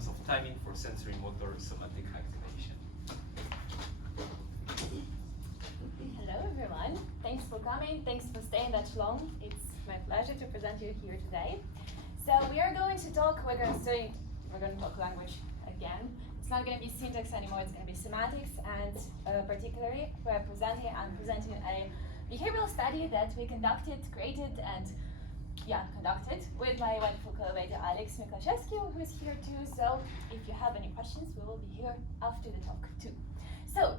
terms of timing for sensorimotor semantic activation. Hello everyone, thanks for coming, thanks for staying that long. It's my pleasure to present you here today. So we are going to talk, we're going to talk language again. It's not going to be syntax anymore, it's going to be semantics, and particularly we're presenting a behavioral study that we created with my wonderful collaborator Alex Miklaszewski, who is here too. So if you have any questions, we will be here after the talk too. So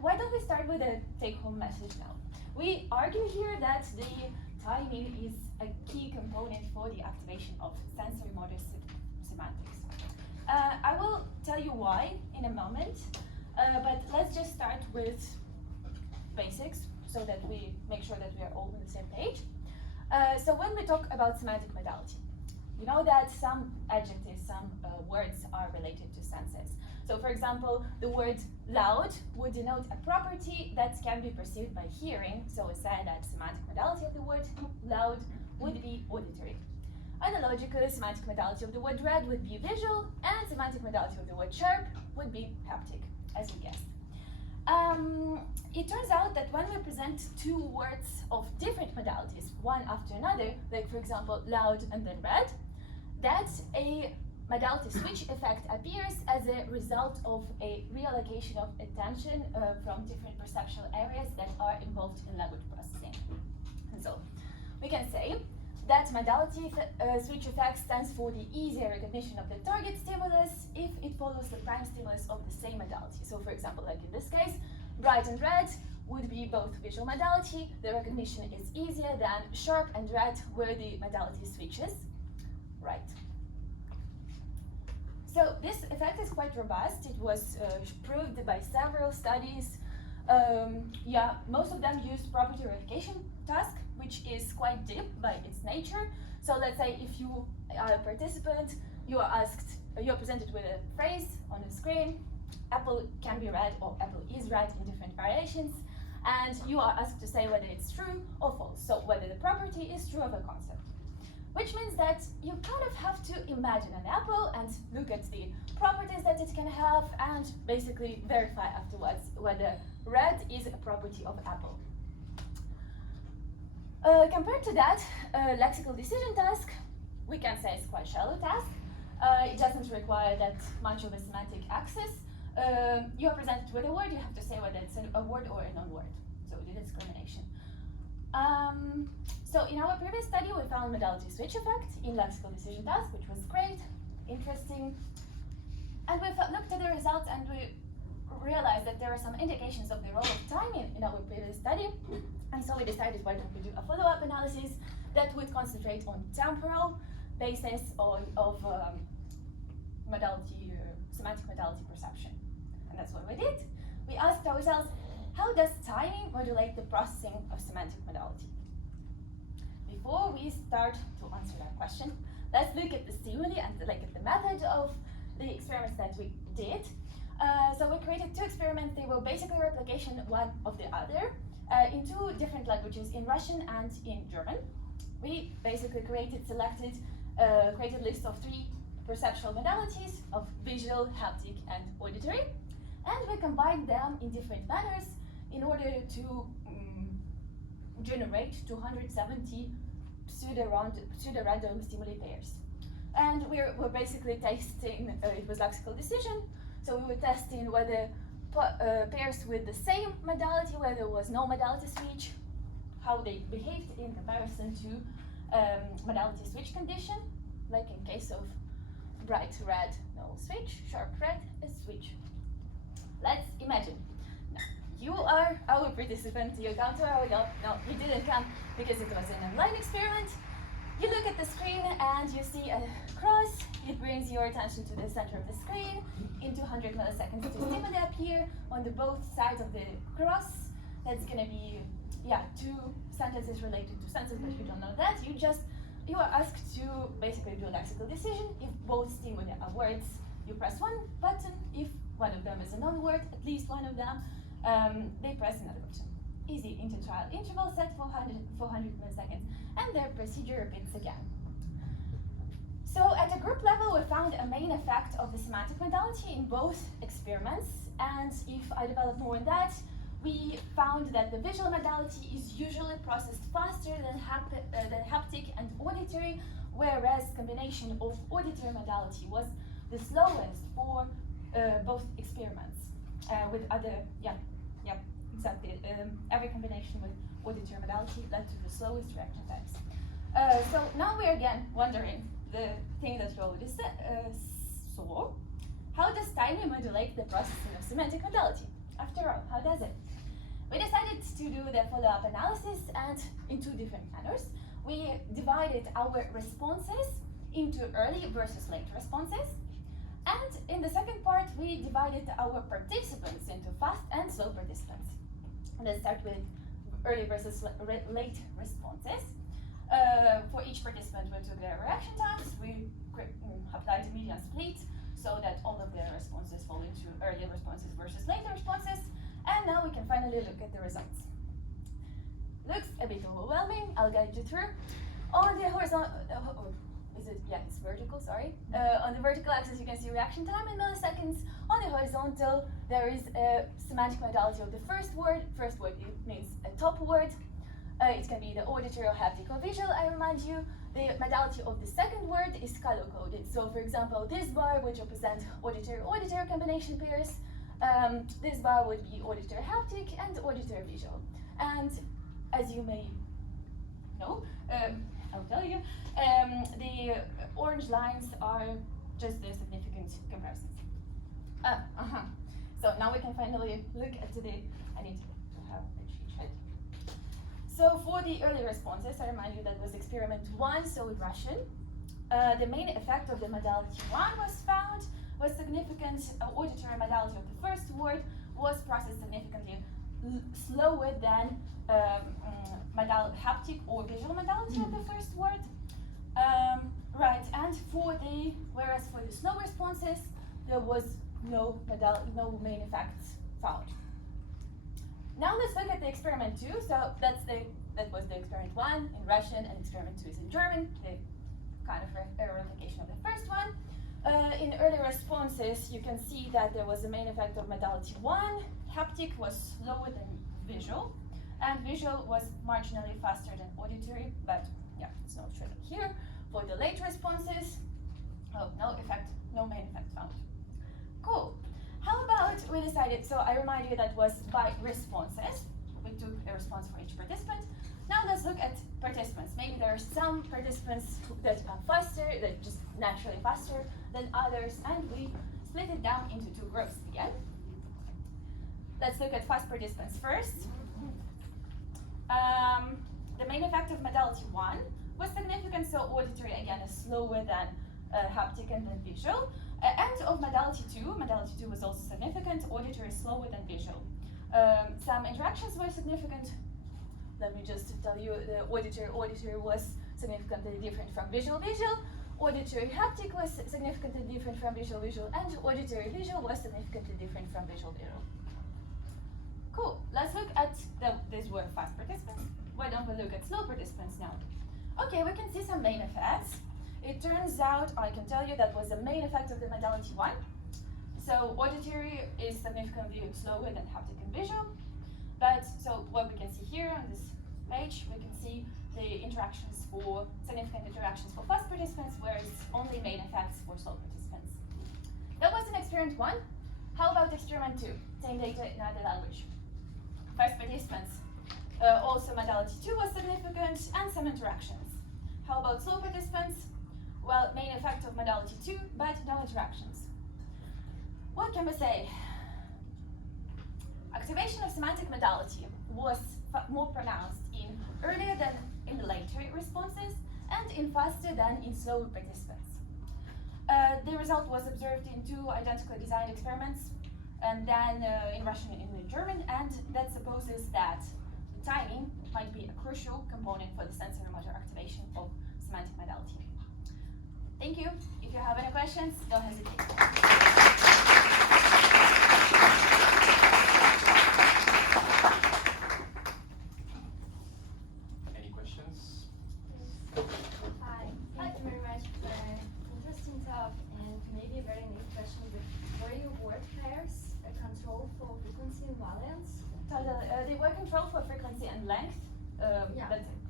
why don't we start with a take-home message now? We argue here that the timing is a key component for the activation of sensorimotor semantics. I will tell you why in a moment, but let's just start with basics so that we make sure that we are all on the same page. So when we talk about semantic modality, you know that some adjectives, some words are related to senses. So for example, the word loud would denote a property that can be perceived by hearing. So we say that semantic modality of the word loud would be auditory. Analogically, semantic modality of the word red would be visual, and semantic modality of the word sharp would be haptic, as you guessed. It turns out that when we present two words of different modalities, one after another, like for example, loud and then red, that a modality switch effect appears as a result of a reallocation of attention from different perceptual areas that are involved in language processing. And so we can say that modality switch effect stands for the easier recognition of the target stimulus if it follows the prime stimulus of the same modality. So for example, like in this case, bright and red would be both visual modality. The recognition is easier than sharp and red, where the modality switches. Right. So this effect is quite robust. It was proved by several studies. Most of them use property verification task, which is quite deep by its nature. So let's say if you are a participant, you are presented with a phrase on a screen, apple can be red or apple is red in different variations, and you are asked to say whether it's true or false, so whether the property is true of a concept. Which means that you kind of have to imagine an apple and look at the properties that it can have and basically verify afterwards whether red is a property of apple. Compared to that, lexical decision task, we can say it's quite shallow task. It doesn't require that much of a semantic access. You are presented with a word, you have to say whether it's a word or a non-word. So we did discrimination. So in our previous study, we found modality switch effect in lexical decision task, which was great, interesting. And we looked at the results and we realized that there are some indications of the role of timing in our previous study. And so we decided, why don't we do a follow-up analysis that would concentrate on temporal basis of semantic modality perception. And that's what we did. We asked ourselves, how does timing modulate the processing of semantic modality? Before we start to answer that question, let's look at the stimuli and look at the method of the experiments that we did. So we created two experiments. They were basically replication one of the other in two different languages, in Russian and in German. We basically created a list of three perceptual modalities of visual, haptic, and auditory, and we combined them in different manners in order to generate 270 pseudo-random stimuli pairs. And we're basically testing, it was lexical decision, so we were testing whether pairs with the same modality, where there was no modality switch, how they behaved in comparison to modality switch condition, like in case of bright red, no switch, sharp red, a switch. Let's imagine. Now, you are our participant, you come to our lab. No, you didn't come because it was an online experiment. You look at the screen and you see a cross. It brings your attention to the center of the screen. In 200 milliseconds, two stimuli appear on the both sides of the cross. That's gonna be, two sentences related to sentences, but you don't know that. You are asked to basically do a lexical decision. If both stimuli are words, you press one button. If one of them is a non-word, at least one of them, they press another button. Easy inter-trial interval set for 400 milliseconds, and their procedure repeats again. So at a group level, we found a main effect of the semantic modality in both experiments. And if I develop more on that, we found that the visual modality is usually processed faster than haptic and auditory, whereas combination of auditory modality was the slowest for both experiments. With other, exactly. Every combination with auditory modality led to the slowest reaction times. So now we're again wondering the thing that you already saw. How does timing modulate the processing of semantic modality? After all, how does it? We decided to do the follow-up analysis, and in two different manners. We divided our responses into early versus late responses. And in the second part, we divided our participants into fast and slow participants. Let's start with early versus late responses. For each participant, we took their reaction times. We applied a median split so that all of their responses fall into early responses versus later responses. And now we can finally look at the results. Looks a bit overwhelming. I'll guide you through. On the horizontal, it's vertical, sorry. On the vertical axis, you can see reaction time in milliseconds. On the horizontal, there is a semantic modality of the first word. First word, it means a top word. It can be the auditory or haptic or visual, I remind you. The modality of the second word is color-coded. So, for example, this bar, which represents auditory-auditory combination pairs, this bar would be auditory haptic and auditory visual. And as you may know, I'll tell you, the orange lines are just the significant comparisons. So now we can finally look at the, I need to have a cheat sheet. So for the early responses, I remind you that was experiment 1, so in Russian. The main effect of the modality 1 was found was significant auditory modality of the first word was processed significantly slower than haptic or visual modality of the first word. Right, and whereas for the slow responses, there was no main effects found. Now let's look at the experiment 2. So that was the experiment 1 in Russian, and experiment 2 is in German, the kind of replication of the first one. In early responses, you can see that there was a main effect of modality 1. Haptic was slower than visual, and visual was marginally faster than auditory, but yeah, it's not shown here. For the late responses, no main effect found. Cool. How about we decided, so I remind you that was by responses. We took a response for each participant. Now let's look at participants. Maybe there are some participants that are faster, that just naturally faster than others, and we split it down into two groups again. Let's look at fast participants first. The main effect of modality 1 was significant, so auditory again is slower than haptic and then visual. And of modality 2 was also significant, auditory is slower than visual. Some interactions were significant. Let me just tell you, the auditory was significantly different from visual. Auditory haptic was significantly different from visual, and auditory visual was significantly different from visual. Cool, let's look at these were fast participants. Why don't we look at slow participants now? Okay, we can see some main effects. It turns out, I can tell you, that was the main effect of the modality 1. So auditory is significantly slower than haptic and visual. But so what we can see here on this page, we can see the significant interactions for fast participants, whereas only main effects for slow participants. That was in experiment 1. How about experiment 2? Same data in other language. Fast participants, also modality 2 was significant, and some interactions. How about slow participants? Well, main effect of modality 2, but no interactions. What can we say? Activation of semantic modality was more pronounced in earlier than in the later responses, and in faster than in slower participants. The result was observed in 2 identically designed experiments, and then in Russian and in German, and that supposes that the timing might be a crucial component for the sensorimotor activation of semantic modality. Thank you. If you have any questions, don't hesitate. Any questions? Hi, thank you very much for Totally. They were controlled for frequency and length. Yeah. That's it.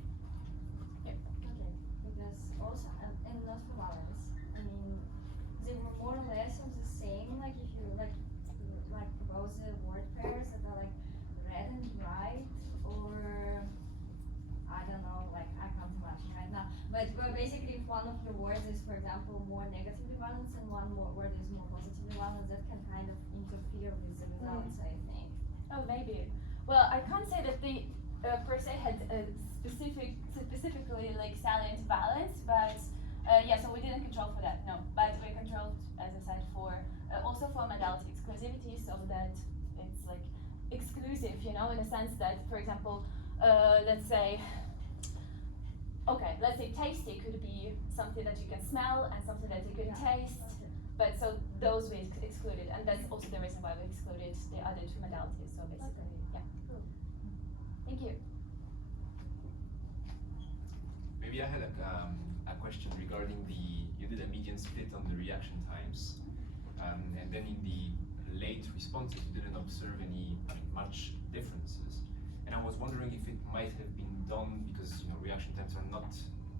Yeah. Okay, because also, and not for balance, I mean, they were more or less of the same, like if you like propose the word pairs that are like red and white, or I don't know, like I can't imagine right now, but basically if one of your words is, for example, more negatively balanced and one more word is more positively balanced, that can kind of interfere with the results, I think. Oh, maybe. Well, I can't say that they per se had a specifically like salient balance, but yeah, so we didn't control for that, no. But we controlled, as I said, for also for modality exclusivity, so that it's like exclusive, you know, in a sense that, for example, let's say tasty could be something that you can smell and something that you can taste. Okay. But so those we excluded, and that's also the reason why we excluded the other two modalities. So basically, yeah. Cool. Thank you. Maybe I had a question regarding you did a median split on the reaction times, and then in the late responses you didn't observe any much differences. And I was wondering if it might have been done because reaction times are not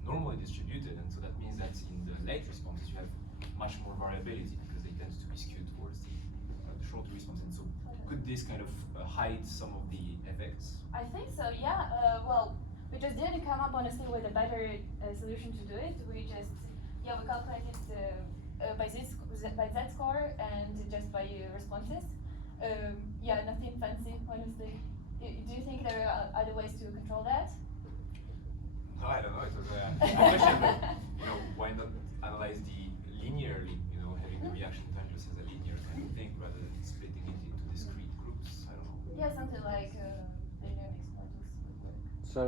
normally distributed, and so that means that in the late responses you have much more variability because they tend to be skewed towards the shorter response. And so could this kind of hide some of the effects? I think so. Yeah. Well, we just didn't come up honestly with a better solution to do it. We just we calculated by Z-score and just by responses. Yeah, nothing fancy, honestly. Do you think there are other ways to control that? No, I don't know. It was a question, but why not analyze the linearly? Having the reaction time just as a linear kind of thing rather than splitting it into discrete groups. I don't know. Yeah, something like linear mixed models would work. So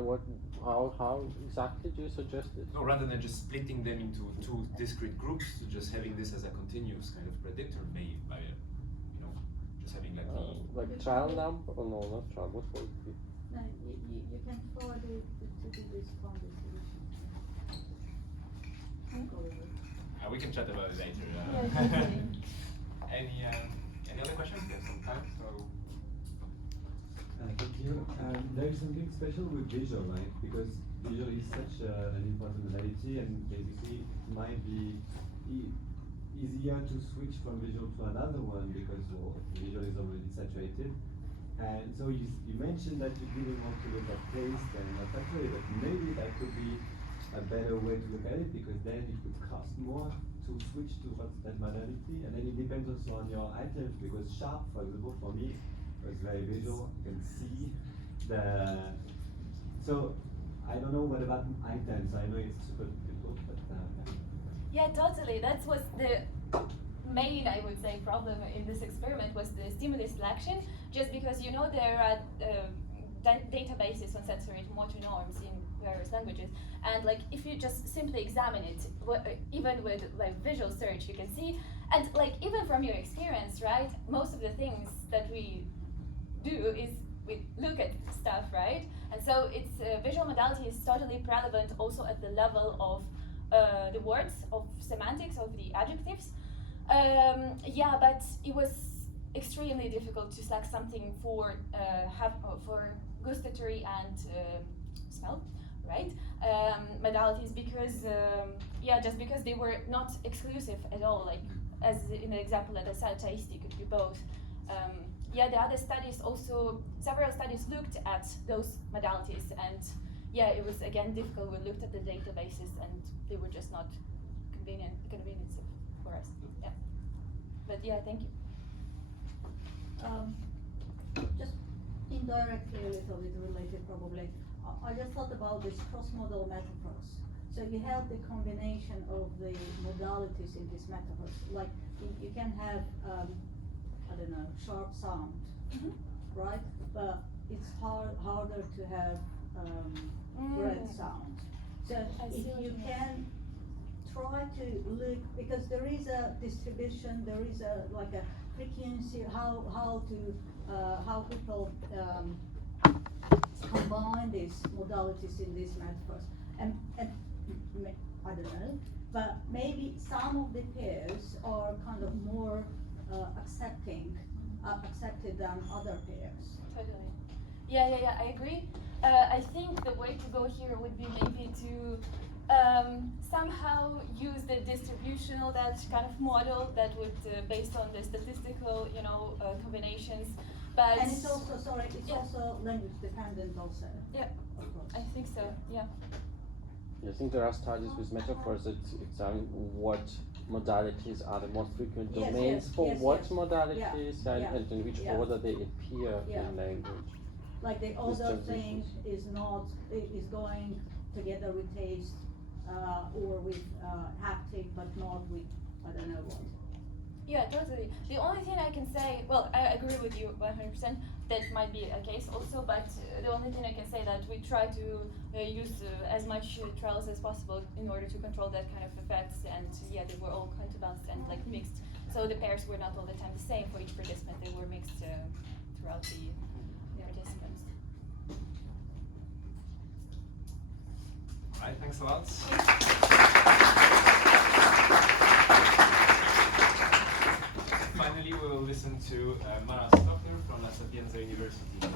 how exactly do you suggest it? No, rather than just splitting them into two discrete groups, to just having this as a continuous kind of predictor, maybe by just having like like trial number? Oh no, not trial. What would it be? No, you can forward it to the responder solution. we can chat about it later. Yeah, definitely. Any other questions? We have some time, so. Thank you. There is something special with visual, right? Because visual is such an important modality, and basically it might be easier to switch from visual to another one because visual is already saturated. And so you mentioned that you didn't want to look at taste and olfactory, but maybe that could be a better way to look at it, because then it would cost more to switch to that modality. And then it depends also on your items, because sharp, for example, for me, was very visual. You can see the. So I don't know what about items. I know it's super difficult, but. Yeah, totally. That was the main, I would say, problem in this experiment was the stimulus selection. Just because there are databases on sensorimotor norms in various languages, and like if you just simply examine it, even with like visual search, you can see, and like even from your experience, right? Most of the things that we do is we look at stuff, right? And so it's visual modality is totally relevant also at the level of the words, of semantics, of the adjectives. Yeah, but it was extremely difficult to select something for gustatory and smell, right? Modalities, because just because they were not exclusive at all. Like as in the example that I said, tasty could be both. The other studies also, several studies looked at those modalities, and it was again difficult. We looked at the databases, and they were just not convenient for us. Yeah, but thank you. Just indirectly a little bit related probably. I just thought about this cross-modal metaphors. So you have the combination of the modalities in these metaphors. Like you can have, I don't know, sharp sound, right? But it's harder to have red sound. So if you can try to look, because there is a distribution, there is a frequency, how people combine these modalities in these metaphors, and I don't know, but maybe some of the pairs are kind of more accepted than other pairs. Totally. Yeah, I agree. I think the way to go here would be maybe to somehow use the distributional, that kind of model that would based on the statistical, combinations. But And it's also, sorry, it's Yeah. also language dependent also. Yeah. Of course. I think so. Yeah. I think there are studies with metaphors that examine what modalities are the most frequent Yes, domains yes, for yes, what yes. modalities Yeah, and in which yeah. order they appear Yeah. in language. Like the These other thing transitions. is not, is going together with taste, or with, haptic, but not with, I don't know what. Yeah, totally. The only thing I can say, well, I agree with you 100%. That might be a case also, but the only thing I can say that we try to use as much trials as possible in order to control that kind of effects. And yeah, they were all counterbalanced and like mixed. So the pairs were not all the time the same for each participant. They were mixed throughout the participants. All right, thanks a lot. Finally, we will listen to Mara Stockner from La Sapienza University.